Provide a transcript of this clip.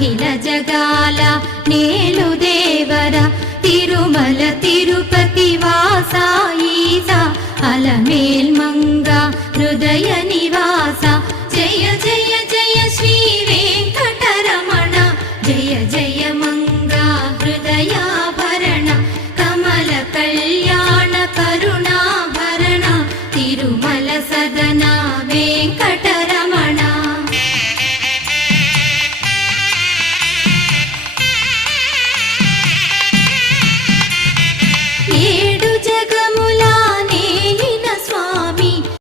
అఖిల జగాల నేలు దేవర తిరుమల తిరుపతి వాస ఈసా అలమేల్ మంగ హృదయ నివాస జయ జయ జయ శ్రీ వెంకటరమణ జయ జయ మంగ హృదయాభరణ కమల కళ్యాణ కరుణాభరణ తిరుమల సదన వెంకటరమణ